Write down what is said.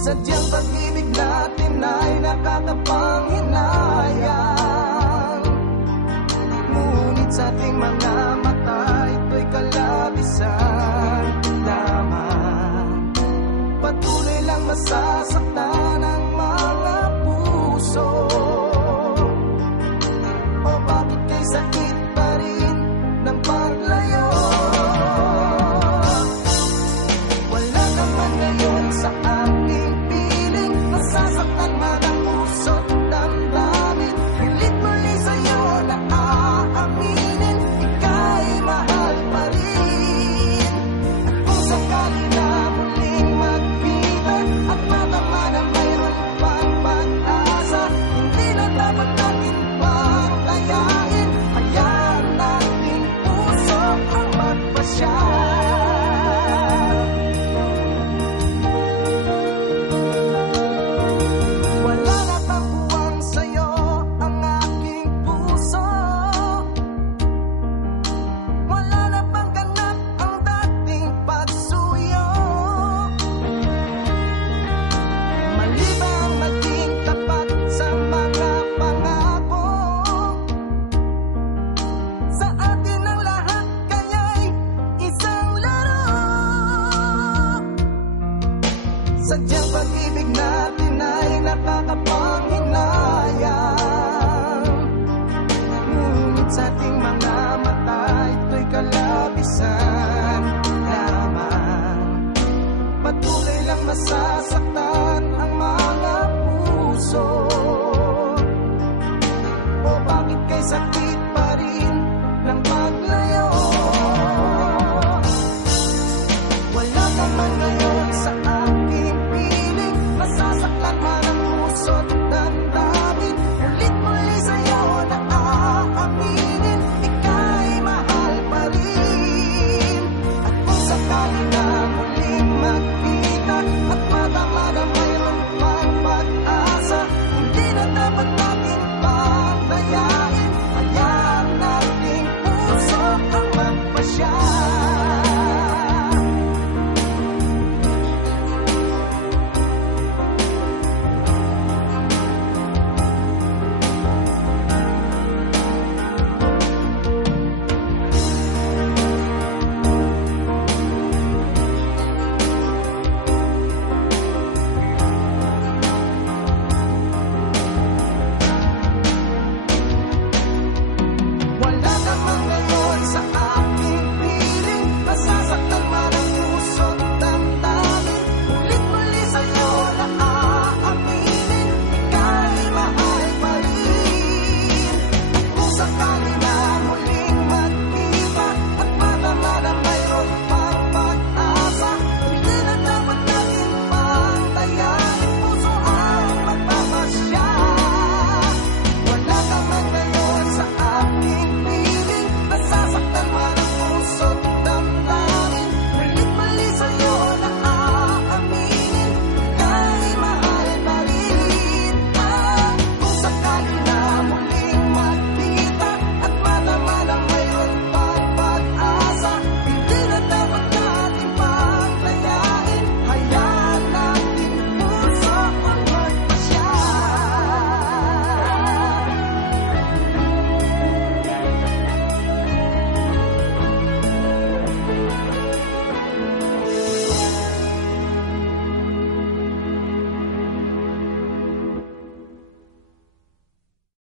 Sadyang pag-ibig natin ay nakakapanghinayang, ngunit sa ating mga mata ito'y kalabisan lamang. Patuloy lang masasaktan ang mga puso. O bakit kay sakit pa rin ng paglayo? Wala ka man ngayon sa aking piling, masasaktan man ang puso't damdamin. Pilit muli sa'yo na aaminin, ika'y mahal pa rin. At kung sakali na muling magkita at matama na mayroon pang pag-asa, hindi na dapat natin patayain. Hayaan nating puso ang magpasya. Wala na bang buwang sa'yo ang aking puso? Wala na bang ganap ang dating pagsuyo? Mali ba ang maging tapat sa mga pangako? Sa atin ang lahat kaya'y isang laro. Sadyang pag-ibig natin ay nakakapanghinayang, ngunit sa ating mga mata ito'y kalabisan lamang. Patuloy lang masasaktan ang mga puso.